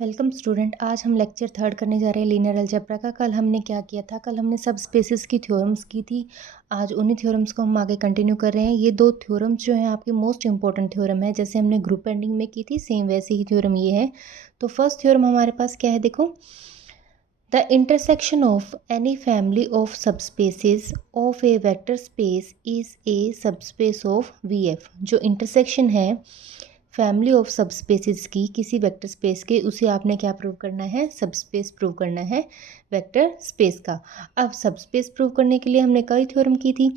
Welcome student. आज हम lecture third करने जा रहे हैं लीनियर अलजेब्रा का। कल हमने क्या किया था? कल हमने सब स्पेसेस की थ्योरम्स की थी। आज उन्हीं थ्योरम्स को हम आगे कंटिन्यू कर रहे हैं। ये दो थ्योरम्स जो हैं आपके मोस्ट इंपॉर्टेंट थ्योरम है। जैसे हमने ग्रुप एंडिंग में की थी, सेम वैसे ही थ्योरम ये है। तो फर्स्ट थ्योरम हमारे पास क्या है, देखो। The intersection of any family of subspaces of a vector space is a subspace of V F. जो इंटरसेक्शन है फैमिली ऑफ सबस्पेसेस की किसी वेक्टर स्पेस के, उसे आपने क्या प्रूव करना है? सबस्पेस प्रूव करना है वेक्टर स्पेस का। अब सबस्पेस प्रूव करने के लिए हमने कई थ्योरम की थी।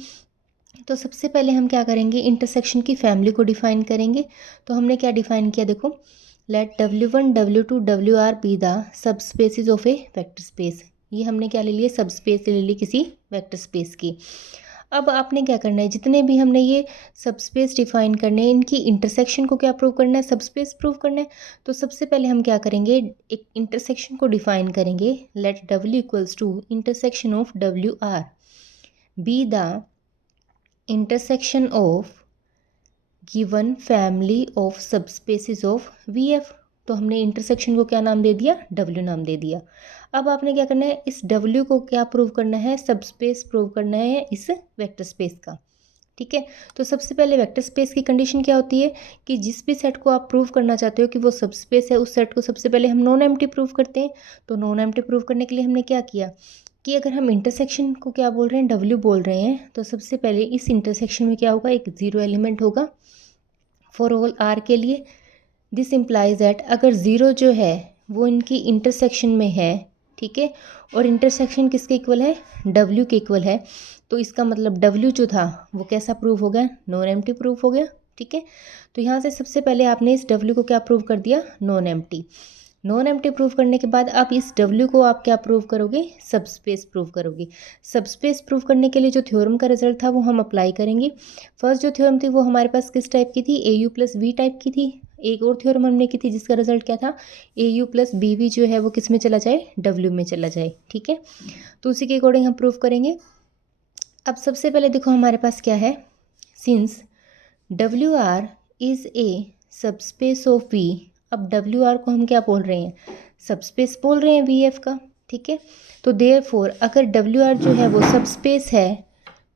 तो सबसे पहले हम क्या करेंगे? इंटरसेक्शन की फैमिली को डिफाइन करेंगे। तो हमने क्या डिफाइन किया, देखो। Let W1 W2 WR be the subspaces of a vector space. ये हमने क्या ले लिया? सबस्पेस ले ली किसी वेक्टर स्पेस की। अब आपने क्या करना है? जितने भी हमने ये सबस्पेस डिफाइन करने हैं, इनकी इंटरसेक्शन को क्या प्रूव करना है? सबस्पेस प्रूव करना है। तो सबसे पहले हम क्या करेंगे? एक इंटरसेक्शन को डिफाइन करेंगे। Let W equals to intersection of WR be the intersection of given family of subspaces of VF। तो हमने इंटरसेक्शन को क्या नाम दे दिया? W नाम दे दिया। अब आपने क्या करना है? इस W को क्या प्रूव करना है? सबस्पेस प्रूव करना है इस वेक्टर स्पेस का। ठीक है। तो सबसे पहले वेक्टर स्पेस की कंडीशन क्या होती है कि जिस भी सेट को आप प्रूव करना चाहते हो कि वो सबस्पेस है, उस सेट को सबसे पहले हम नॉन एम्प्टी प्रूव करते हैं। तो नॉन एम्प्टी प्रूव करने के लिए हमने क्या किया कि अगर हम इंटरसेक्शन को क्या बोल रहे हैं? W बोल रहे हैं। तो सबसे पहले इस इंटरसेक्शन में क्या होगा? एक जीरो एलिमेंट होगा फॉर ऑल R के लिए। दिस इम्प्लाइज दैट अगर ज़ीरो जो है वो इनकी इंटरसेक्शन में है, ठीक है, और इंटरसेक्शन किसके इक्वल है? W के इक्वल है। तो इसका मतलब W जो था वो कैसा प्रूव हो गया? नॉन एम्प्टी प्रूव हो गया। ठीक है। तो यहाँ से सबसे पहले आपने इस W को क्या प्रूव कर दिया? Non empty. Non empty prove करने के बाद आप इस W को आप क्या प्रूव करोगे? सबस्पेस प्रूव करोगे। सबस्पेस प्रूव करने के लिए जो थ्योरम का रिजल्ट था वो हम अप्लाई करेंगे। फर्स्ट जो थ्योरम थी वो हमारे पास किस टाइप की थी? AU प्लस V टाइप की थी। एक और थ्योरम हमने की थी जिसका रिजल्ट क्या था? AU प्लस BV जो है वो किस में चला जाए? W में चला जाए। ठीक है। तो उसी के अकॉर्डिंग हम प्रूव करेंगे। अब सबसे पहले देखो हमारे पास क्या है? Since WR is a subspace of V। अब WR को हम क्या बोल रहे हैं? सबस्पेस बोल रहे हैं VF का। ठीक है। तो देयरफॉर अगर WR जो है वो सबस्पेस है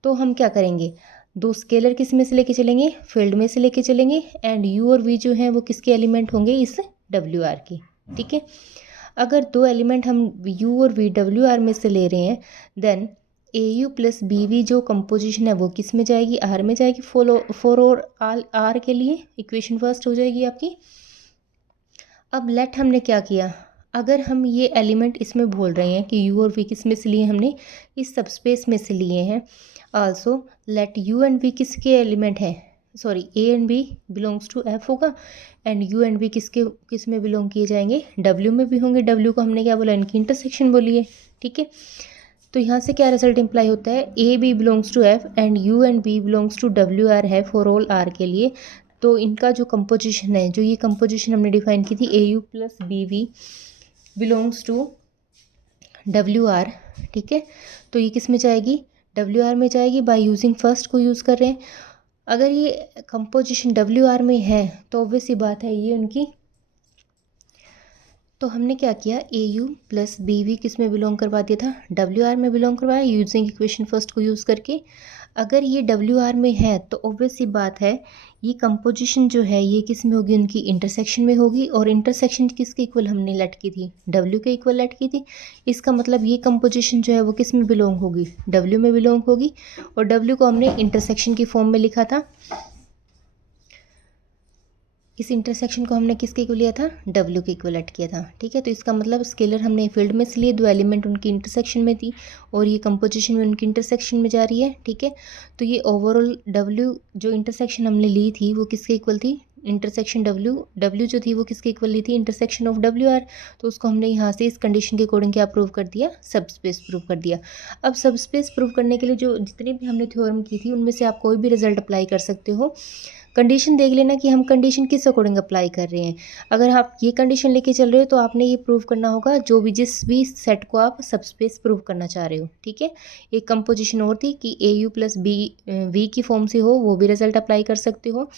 तो हम क्या करेंगे? दो स्केलर किस में से लेके चलेंगे? फील्ड में से लेके चलेंगे। एंड U और V जो हैं वो किसके एलिमेंट होंगे? इस WR की। ठीक है। अगर दो एलिमेंट हम U और V WR में से ले रहे हैं, देन AU प्लस BV जो कंपोजिशन है वो किस में जाएगी? R में जाएगी। फोर और R के लिए इक्वेशन फर्स्ट हो जाएगी आपकी। अब लेट हमने क्या किया? अगर हम ये एलिमेंट इसमें बोल रहे हैं कि U और V किस में से लिए? हमने इस सबस्पेस में से लिए हैं। Also let U and V किसके एलिमेंट हैं? Sorry, A and B belongs to F होगा। एंड U एंड V किस में बिलोंग किए जाएंगे? W में भी होंगे। W को हमने क्या बोला? इनकी इंटरसेक्शन बोली है। ठीक है। तो यहाँ से क्या रिजल्ट इंप्लाई होता है? A B belongs to F and U and B belongs to WR है फॉर ऑल R के लिए। तो इनका जो कंपोजिशन है, जो ये कंपोजिशन हमने डिफाइन की थी, AU plus BV belongs to WR। ठीक है। तो ये किस में जाएगी? WR में जाएगी। बाय यूजिंग फर्स्ट को यूज़ कर रहे हैं। अगर ये कंपोजिशन WR में है तो ऑब्वियस सी बात है ये उनकी। तो हमने क्या किया? AU प्लस BV किस में बिलोंग करवा दिया था? WR में बिलोंग करवाया यूजिंग इक्वेशन फर्स्ट को यूज़ करके। अगर ये WR में है तो ऑब्वियस सी बात है ये कंपोजिशन जो है ये किस में होगी? उनकी इंटरसेक्शन में होगी। और इंटरसेक्शन किसके इक्वल हमने लेट की थी? W के इक्वल लेट की थी। इसका मतलब ये कंपोजिशन जो है वो किस में बिलोंग होगी? W में बिलोंग होगी। और W को हमने इंटरसेक्शन की फॉर्म में लिखा था। इस इंटरसेक्शन को हमने किसके इक्वल लिया था? W के इक्वलेट किया था। ठीक है। तो इसका मतलब स्केलर हमने फील्ड में से लिए, दो एलिमेंट उनकी इंटरसेक्शन में थी और ये कंपोजिशन में उनकी इंटरसेक्शन में जा रही है। ठीक है। तो ये ओवरऑल W जो इंटरसेक्शन हमने ली थी वो किसके इक्वल थी? इंटरसेक्शन W जो थी वो किसके इक्वल ली थी? Intersection of WR। तो उसको हमने यहाँ से इस कंडीशन के अकॉर्डिंग क्या प्रूव कर दिया? सबस्पेस प्रूव कर दिया। अब सबस्पेस प्रूव करने के लिए जो जितनी भी हमने थ्योरम की थी उनमें से आप कोई भी रिजल्ट अप्लाई कर सकते हो। कंडीशन देख लेना कि हम कंडीशन किस अकॉर्डिंग अप्लाई कर रहे हैं। अगर आप ये कंडीशन लेके चल रहे हो तो आपने ये प्रूव करना होगा जो भी जिस भी सेट को आप सबस्पेस प्रूव करना चाह रहे हो, ठीक है। एक कंपोजिशन और थी कि AU प्लस बी वी की फॉर्म से हो, वो भी रिजल्ट अप्लाई कर सकते हो।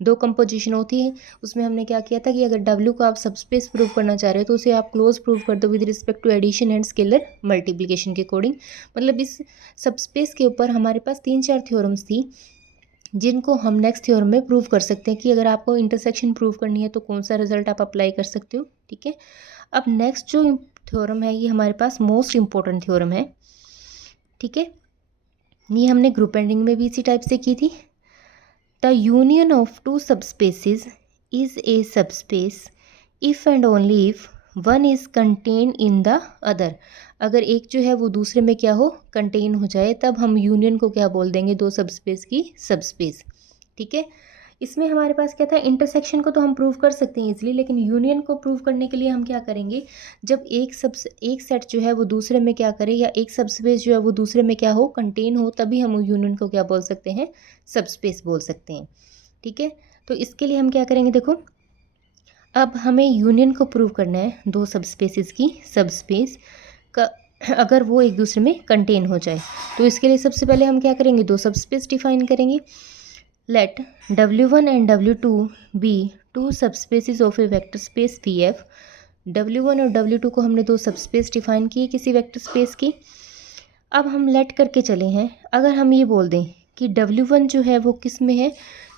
दो कंपोजिशन होती है, उसमें हमने क्या किया था कि अगर W को आप सबस्पेस प्रूव करना चाह रहे हो तो उसे आप क्लोज प्रूव कर दो with respect to addition and scalar multiplication के अकॉर्डिंग। मतलब इस सबस्पेस के ऊपर हमारे पास 3-4 थ्योरम्स थी जिनको हम नेक्स्ट थ्योरम में प्रूव कर सकते हैं कि अगर आपको इंटरसेक्शन प्रूव करनी है तो कौन सा रिजल्ट आप अप्लाई कर सकते हो, ठीक है। अब नेक्स्ट जो थ्योरम है ये हमारे पास मोस्ट इंपॉर्टेंट थ्योरम है, ठीक है। ये हमने ग्रुप एंडिंग में भी इसी टाइप से की थी। The union of two subspaces is a subspace if and only if one is contain in the other. अगर एक जो है वो दूसरे में क्या हो, कंटेन हो जाए, तब हम यूनियन को क्या बोल देंगे, दो सबस्पेस की सबस्पेस, ठीक है। इसमें हमारे पास क्या था, इंटरसेक्शन को तो हम प्रूव कर सकते हैं इजीली, लेकिन यूनियन को प्रूव करने के लिए हम क्या करेंगे, जब एक सेट जो है वो दूसरे में क्या करे, या एक सबस्पेस जो है वो दूसरे में क्या हो, कंटेन हो, तभी हम यूनियन को क्या बोल सकते हैं, सबस्पेस बोल सकते हैं, ठीक है। तो इसके लिए हम क्या करेंगे, देखो अब हमें यूनियन को प्रूव करना है दो सबस्पेसेस की सबस्पेस का, अगर वो एक दूसरे में कंटेन हो जाए। तो इसके लिए सबसे पहले हम क्या करेंगे, दो सबस्पेस डिफाइन करेंगे। Let W1 and W2 be two subspaces of a vector space VF। W1 और W2 को हमने दो सबस्पेस डिफाइन की किसी वेक्टर स्पेस की। अब हम लेट करके चले हैं, अगर हम ये बोल दें कि W1 जो है वो किस में है,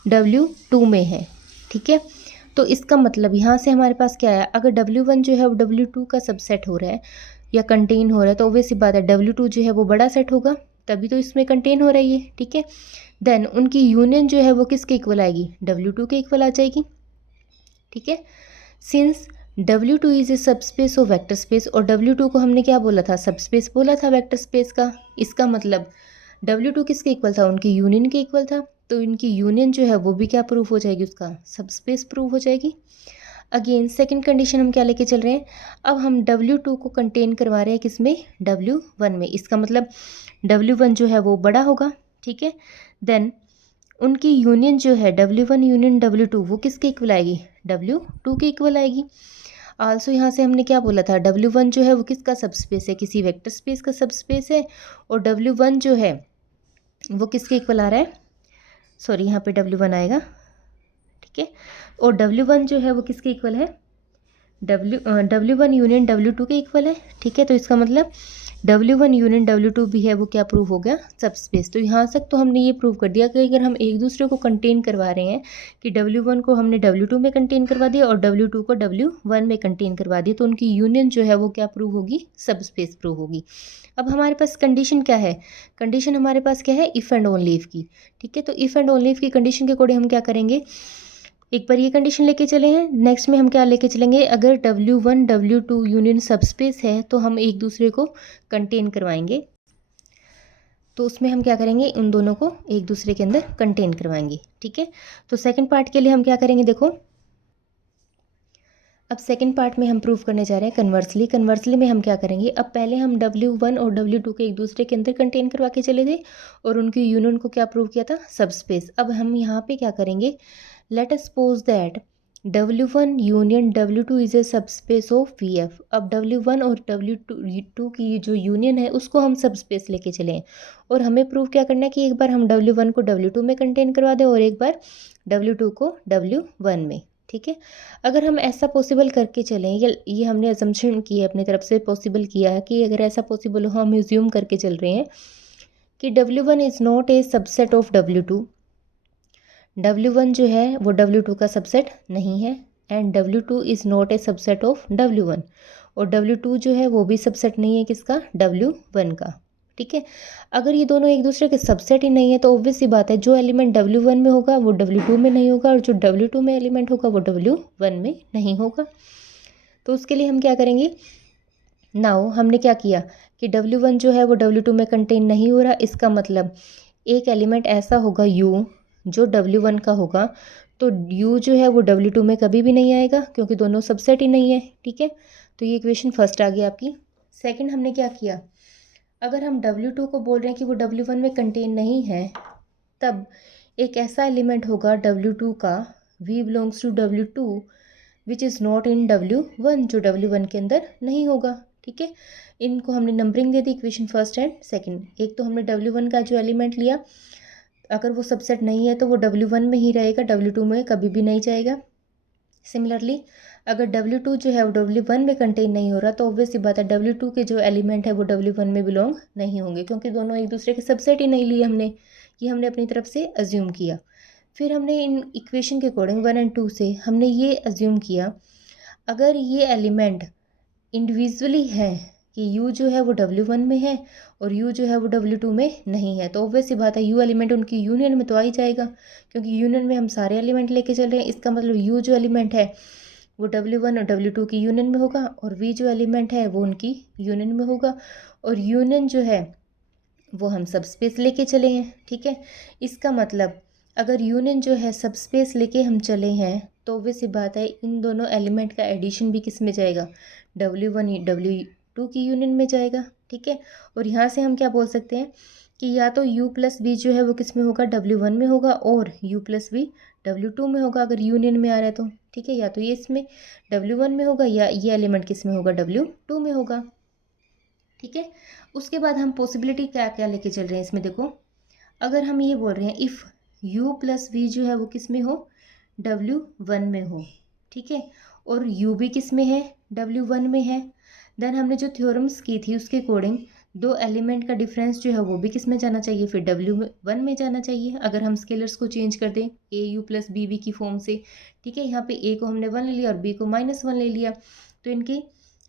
W2 में है, ठीक है। तो इसका मतलब यहाँ से हमारे पास क्या है, अगर W1 जो है वो W2 का सबसेट हो रहा है या कंटेन हो रहा है, तो ऑब्वियस सी बात है W2 जो है वो बड़ा सेट होगा, तभी तो इसमें कंटेन हो रही है, ठीक है। देन उनकी यूनियन जो है वो किसके इक्वल आएगी, W2 के इक्वल आ जाएगी, ठीक है। Since W2 is a subspace of vector space, और W2 को हमने क्या बोला था, सबस्पेस बोला था वेक्टर स्पेस का, इसका मतलब W2 किसके इक्वल था, उनकी यूनियन के इक्वल था, तो इनकी यूनियन जो है वो भी क्या प्रूफ हो जाएगी, उसका सबस्पेस प्रूफ हो जाएगी। अगेन सेकंड कंडीशन हम क्या लेके चल रहे हैं, अब हम W2 को कंटेन करवा रहे हैं किसमें, W1 में, इसका मतलब W1 जो है वो बड़ा होगा, ठीक है। देन उनकी यूनियन जो है W1 यूनियन W2 वो किसके इक्वल आएगी, W2 के इक्वल आएगी। आल्सो यहाँ से हमने क्या बोला था, W1 जो है वो किसका सबस्पेस है, किसी वेक्टर स्पेस का सबस्पेस है, और W1 जो है वो किसके इक्वल आ रहा है, सॉरी यहाँ पे W1 आएगा, ठीक है। और W1 जो है वो किसके इक्वल है, W1 यूनियन W2 के इक्वल है, ठीक है। तो इसका मतलब W1 यूनियन W2 भी है वो क्या प्रूव हो गया, सबस्पेस। तो यहाँ तक तो हमने ये प्रूव कर दिया कि अगर हम एक दूसरे को कंटेन करवा रहे हैं, कि W1 को हमने W2 में कंटेन करवा दिया और W2 को W1 में कंटेन करवा दिया, तो उनकी यूनियन जो है वो क्या प्रूव होगी, सबस्पेस प्रूव होगी। अब हमारे पास कंडीशन क्या है, कंडीशन हमारे पास क्या है, इफ़ एंड ओनली इफ़ की, ठीक है। तो इफ़ एंड ओनली इफ़ की कंडीशन के अकॉर्डिंग हम क्या करेंगे, एक बार ये कंडीशन लेके चले हैं, नेक्स्ट में हम क्या लेके चलेंगे, अगर W1 W2 यूनियन सबस्पेस है तो हम एक दूसरे को कंटेन करवाएंगे, तो उसमें हम क्या करेंगे, उन दोनों को एक दूसरे के अंदर कंटेन करवाएंगे, ठीक है। तो सेकंड पार्ट के लिए हम क्या करेंगे, देखो अब सेकंड पार्ट में हम प्रूव करने जा रहे हैं कन्वर्सली। कन्वर्सली में हम क्या करेंगे, अब पहले हम W1 और W2 के एक दूसरे के अंदर कंटेन करवा के चले थे और उनकी यूनियन को क्या प्रूव किया था, सबस्पेस। अब हम यहाँ पे क्या करेंगे, let us suppose that W1 union W2 is a subspace of VF। अब W1 और W2 की जो यूनियन है उसको हम सबस्पेस लेके चलें, और हमें प्रूव क्या करना है कि एक बार हम W1 को W2 में कंटेन करवा दें और एक बार W2 को W1 में, ठीक है। अगर हम ऐसा पॉसिबल करके चलें, ये हमने अजम्पशन की है अपनी तरफ से, पॉसिबल किया है कि अगर ऐसा पॉसिबल हो, हम एज्यूम करके चल रहे हैं कि W1 is not a subset of W2। W1 जो है वो W2 का सबसेट नहीं है, and W2 is not a subset of W1, और W2 जो है वो भी सबसेट नहीं है किसका, W1 का, ठीक है। अगर ये दोनों एक दूसरे के सबसेट ही नहीं है तो ऑब्वियस सी बात है, जो एलिमेंट W1 में होगा वो W2 में नहीं होगा, और जो W2 में एलिमेंट होगा वो W1 में नहीं होगा। तो उसके लिए हम क्या करेंगे, नाउ हमने क्या किया कि W1 जो है वो W2 में कंटेन नहीं हो रहा, इसका मतलब एक एलिमेंट ऐसा होगा U जो W1 का होगा, तो U जो है वो W2 में कभी भी नहीं आएगा क्योंकि दोनों सबसेट ही नहीं है, ठीक है। तो ये इक्वेशन फर्स्ट आ गई आपकी। सेकंड हमने क्या किया, अगर हम W2 को बोल रहे हैं कि वो W1 में कंटेन नहीं है, तब एक ऐसा एलिमेंट होगा W2 का, V belongs to W2 which is not in W1, जो W1 के अंदर नहीं होगा। ठीक है, इनको हमने numbering they the equation first and second. एक तो हमने W1 का जो एलिमेंट लिया, अगर वो सबसेट नहीं है तो वो W1 में ही रहेगा, W2 में कभी भी नहीं जाएगा। सिमिलरली अगर W2 जो है वो W1 में कंटेन नहीं हो रहा, तो ऑब्वियस सी बात है W2 के जो एलिमेंट है वो W1 में बिलोंग नहीं होंगे, क्योंकि दोनों एक दूसरे के सबसेट ही नहीं लिए हमने, ये हमने अपनी तरफ से अज्यूम किया। फिर हमने इन इक्वेशन के अकॉर्डिंग 1 और 2 से हमने ये अज्यूम किया, अगर ये एलिमेंट इंडिविजुअली है कि U जो है वो W1 में है और U जो है वो W2 में नहीं है, तो ऑब्वियस सी बात है U एलिमेंट उनकी यूनियन में तो आ ही जाएगा, क्योंकि यूनियन में हम सारे एलिमेंट लेके चल रहे हैं। इसका मतलब U जो एलिमेंट है वो W1 और W2 की यूनियन में होगा, और V जो एलिमेंट है वो उनकी यूनियन में होगा, और यूनियन जो है वो हम सब स्पेस लेके चले हैं। ठीक है, इसका मतलब अगर यूनियन जो है सब स्पेस लेके हम चले हैं, तो ऑब्वियस सी बात है इन दोनों एलिमेंट का एडिशन भी किस में जाएगा, W1 W2 की यूनियन में जाएगा। ठीक है, और यहाँ से हम क्या बोल सकते हैं कि या तो U प्लस V जो है वो किस में होगा, W1 में होगा, और U प्लस V W2 में होगा अगर यूनियन में आ रहा है तो। ठीक है, या तो ये इसमें W1 में होगा या ये एलिमेंट किस में होगा, W2 में होगा। ठीक है, उसके बाद हम पॉसिबिलिटी क्या क्या लेके चल रहे हैं इसमें, देखो अगर हम ये बोल रहे हैं इफ़ U प्लस V जो है वो किस में हो, W1 में हो। ठीक है, और U भी किस में है, W1 में है। देन हमने जो थ्योरम्स की थी उसके अकॉर्डिंग दो एलिमेंट का डिफरेंस जो है वो भी किस में जाना चाहिए, फिर W1 में जाना चाहिए, अगर हम स्केलर्स को चेंज कर दें AU प्लस BV की फॉर्म से। ठीक है, यहाँ पे A को हमने 1 ले लिया और B को -1 ले लिया, तो इनकी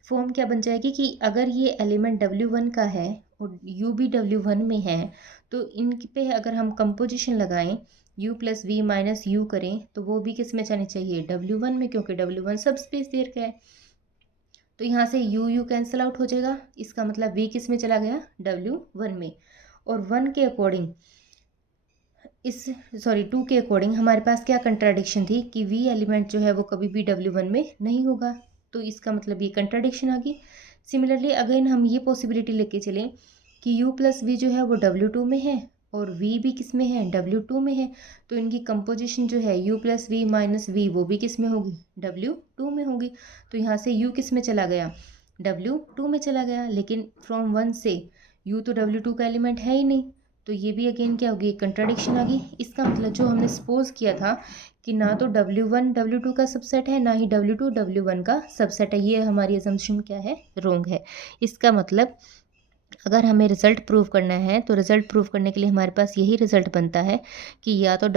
फॉर्म क्या बन जाएगी कि अगर ये एलिमेंट W1 का है और U भी W1 में है, तो इन पे अगर हम कंपोजिशन लगाएं U plus V minus U करें, तो वो भी किस में जानी चाहिए, W1 में, क्योंकि W1 सब स्पेस देर का है। तो यहाँ से U कैंसिल आउट हो जाएगा, इसका मतलब V किस में चला गया, W1 में। और 1 के अकॉर्डिंग इस 2 के अकॉर्डिंग हमारे पास क्या कंट्राडिक्शन थी कि V एलिमेंट जो है वो कभी भी W1 में नहीं होगा, तो इसका मतलब ये कंट्राडिक्शन आ गई। सिमिलरली अगेन हम ये पॉसिबिलिटी लेके चलें कि U प्लस V जो है वो W2 में है और V भी किस में है, W2 में है, तो इनकी कंपोजिशन जो है U plus V minus V वो भी किस में होगी, W2 में होगी। तो यहाँ से U किस में चला गया, W2 में चला गया, लेकिन फ्रॉम 1 से U तो W2 का एलिमेंट है ही नहीं, तो ये भी अगेन क्या होगी, कंट्राडिक्शन आ गई। इसका मतलब जो हमने सपोज किया था कि ना तो W1 W2 का सबसेट है, ना ही W2 W1 का सबसेट है, ये हमारी असम्पशन क्या है, रॉन्ग है। इसका मतलब अगर हमें रिजल्ट प्रूव करना है, तो रिजल्ट प्रूव करने के लिए हमारे पास यही रिजल्ट बनता है कि या तो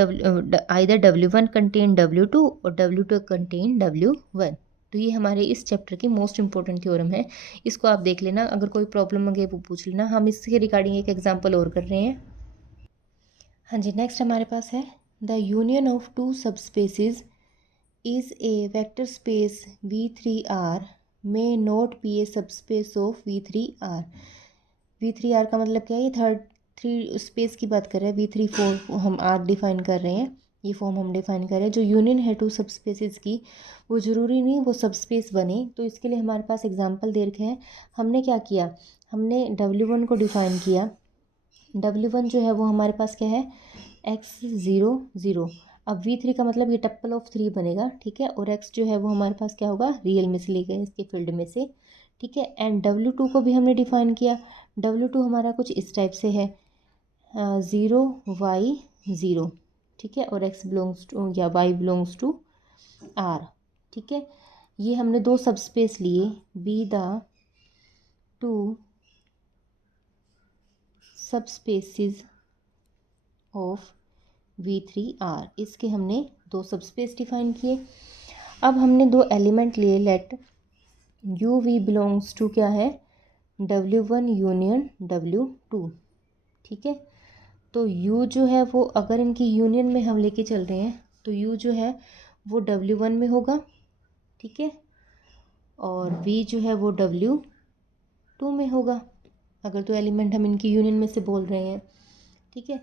आइदर W1 कंटेन W2 और W2 कंटेन W1। तो ये हमारे इस चैप्टर की मोस्ट इंपॉर्टेंट थ्योरम है, इसको आप देख लेना, अगर कोई प्रॉब्लम लगे वो पूछ लेना। हम इसके रिगार्डिंग एक एग्जाम्पल और कर रहे हैं। हाँ जी, नेक्स्ट हमारे पास है the union of two subspaces is a vector space V3R may not be a subspace of V3R। V3R का मतलब क्या है, ये थर्ड थ्री स्पेस की बात कर रहे हैं, V3 4 हम R डिफाइन कर रहे हैं, ये फॉर्म हम डिफाइन कर रहे हैं। जो यूनियन है टू सब स्पेसिस की, वो ज़रूरी नहीं वो सब स्पेस बने, तो इसके लिए हमारे पास एग्जांपल दे रखे हैं। हमने क्या किया, हमने W1 को डिफाइन किया। W1 जो है वो हमारे पास क्या है, X0 0। अब V3 का मतलब ये टप्पल ऑफ 3 बनेगा। ठीक है, और X जो है वो हमारे पास क्या होगा, रियल में से लेके इसके फील्ड में से। ठीक है, एंड W2 को भी हमने डिफाइन किया। W2 हमारा कुछ इस टाइप से है 0 Y 0। ठीक है, और X बिलोंग्स टू या Y बिलोंग्स टू R। ठीक है, ये हमने दो सब स्पेस लिए, बी द टू सब स्पेसिस ऑफ V3R, इसके हमने दो सब स्पेस डिफाइन किए। अब हमने दो एलिमेंट लिए, लेट UV बिलोंग्स टू क्या है, W1 यूनियन W2। ठीक है, तो U जो है वो अगर इनकी यूनियन में हम लेके चल रहे हैं, तो U जो है वो W1 में होगा। ठीक है, और V जो है वो W2 में होगा, अगर तो एलिमेंट हम इनकी यूनियन में से बोल रहे हैं। ठीक है,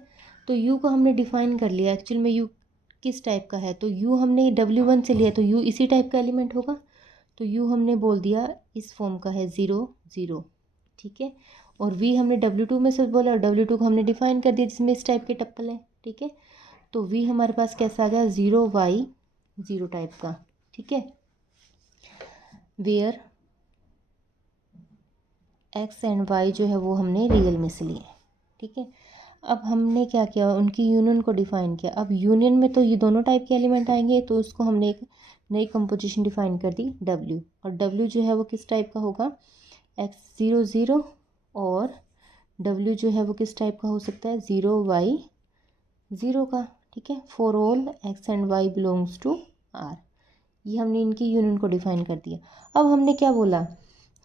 तो U को हमने डिफाइन कर लिया, एक्चुअल में U किस टाइप का है, तो U हमने W1 से लिया, तो U इसी टाइप का एलिमेंट होगा, तो U हमने बोल दिया इस फॉर्म का है 0 0। ठीक है, और V हमने W2 में से बोला और W2 को हमने डिफाइन कर दिया जिसमें इस टाइप के टप्पल है। ठीक है, तो वी हमारे पास कैसा आ गया 0y0 टाइप का, ठीक है, वेयर एक्स एंड वाई जो है वो हमने रियल में से लिए, ठीक है। अब हमने क्या किया, उनकी यूनियन को डिफाइन किया। अब यूनियन में तो ये दोनों टाइप के एलिमेंट आएंगे, तो उसको हमने एक नई कंपोजिशन डिफाइन कर दी W, और W जो है वो किस टाइप का होगा, x00, और W जो है वो किस टाइप का हो सकता है 0y0 का, ठीक है, for all x and y belongs to R। ये हमने इनकी यूनियन को डिफाइन कर दिया। अब हमने क्या बोला,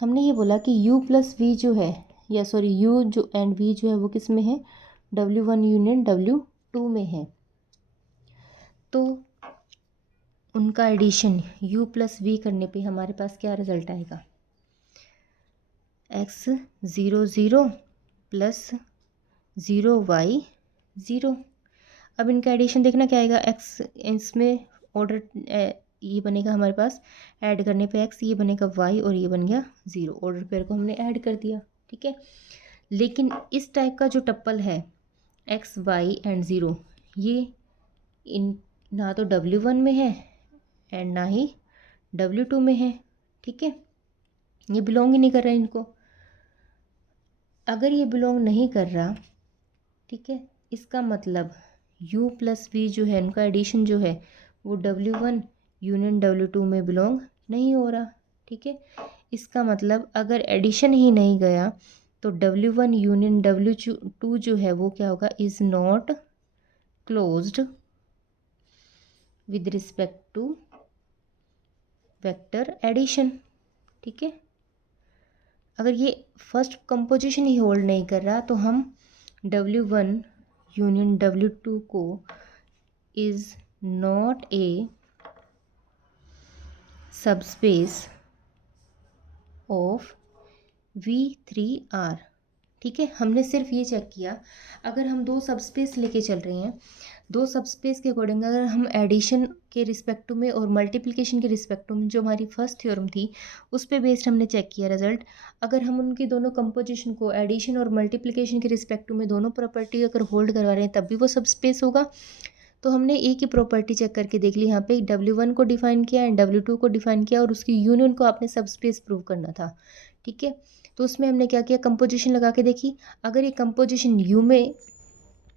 हमने ये बोला कि u प्लस v जो है, या सॉरी u जो एंड v जो है वो किस में है, W1 यूनियन W2 में है। तो उनका एडिशन u प्लस v करने पे हमारे पास क्या रिजल्ट आएगा, x00 प्लस 0y0। अब इनका एडिशन देखना क्या आएगा, x इसमें ऑर्डर ये बनेगा हमारे पास, ऐड करने पे x, ये बनेगा y, और ये बन गया 0। ऑर्डर पेयर को हमने ऐड कर दिया, ठीक है। लेकिन इस टाइप का जो टप्पल है x y एंड 0, ये इन ना तो W1 में है एंड ना ही W2 में है, ठीक है, ये बिलोंग ही नहीं कर रहा है इनको। अगर ये बिलोंग नहीं कर रहा, ठीक है, इसका मतलब u प्लस v जो है, उनका एडिशन जो है वो W1 यूनियन W2 में बिलोंग नहीं हो रहा, ठीक है। इसका मतलब अगर एडिशन ही नहीं गया तो W1 यूनियन W2 जो है वो क्या होगा, is not closed with respect to vector addition, ठीक है। अगर ये फर्स्ट कंपोजिशन ही होल्ड नहीं कर रहा तो हम W1 यूनियन W2 को is not a subspace of V3R, ठीक है। हमने सिर्फ ये चेक किया, अगर हम दो सबस्पेस लेके चल रहे हैं, दो सबस्पेस के अकॉर्डिंग अगर हम एडिशन के रिस्पेक्ट में और मल्टीप्लिकेशन के रिस्पेक्ट में, जो हमारी फर्स्ट थ्योरम थी उस पे बेस्ड हमने चेक किया रिजल्ट, अगर हम उनकी दोनों कंपोजिशन को एडिशन और मल्टीप्लिकेशन के रिस्पेक्ट में दोनों प्रॉपर्टी अगर होल्ड करवा रहे हैं तब भी वो सबस्पेस होगा। तो हमने एक ही प्रॉपर्टी चेक करके देख ली, यहाँ पे W1 को डिफाइन किया एंड W2 को डिफाइन किया, और उसकी यूनियन को आपने सबस्पेस प्रूव करना था, ठीक है। तो उसमें हमने क्या किया, कंपोजिशन लगा के देखी, अगर ये कंपोजिशन U में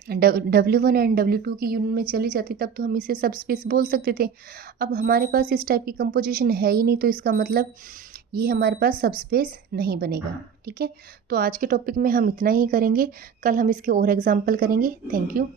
W1 एंड W2 की यूनियन में चली जाती तब तो हम इसे सबस्पेस बोल सकते थे। अब हमारे पास इस टाइप की कंपोजिशन है ही नहीं, तो इसका मतलब ये हमारे पास सबस्पेस नहीं बनेगा, ठीक है। तो आज के टॉपिक में हम इतना ही करेंगे, कल हम इसके और एग्जाम्पल करेंगे। Thank you.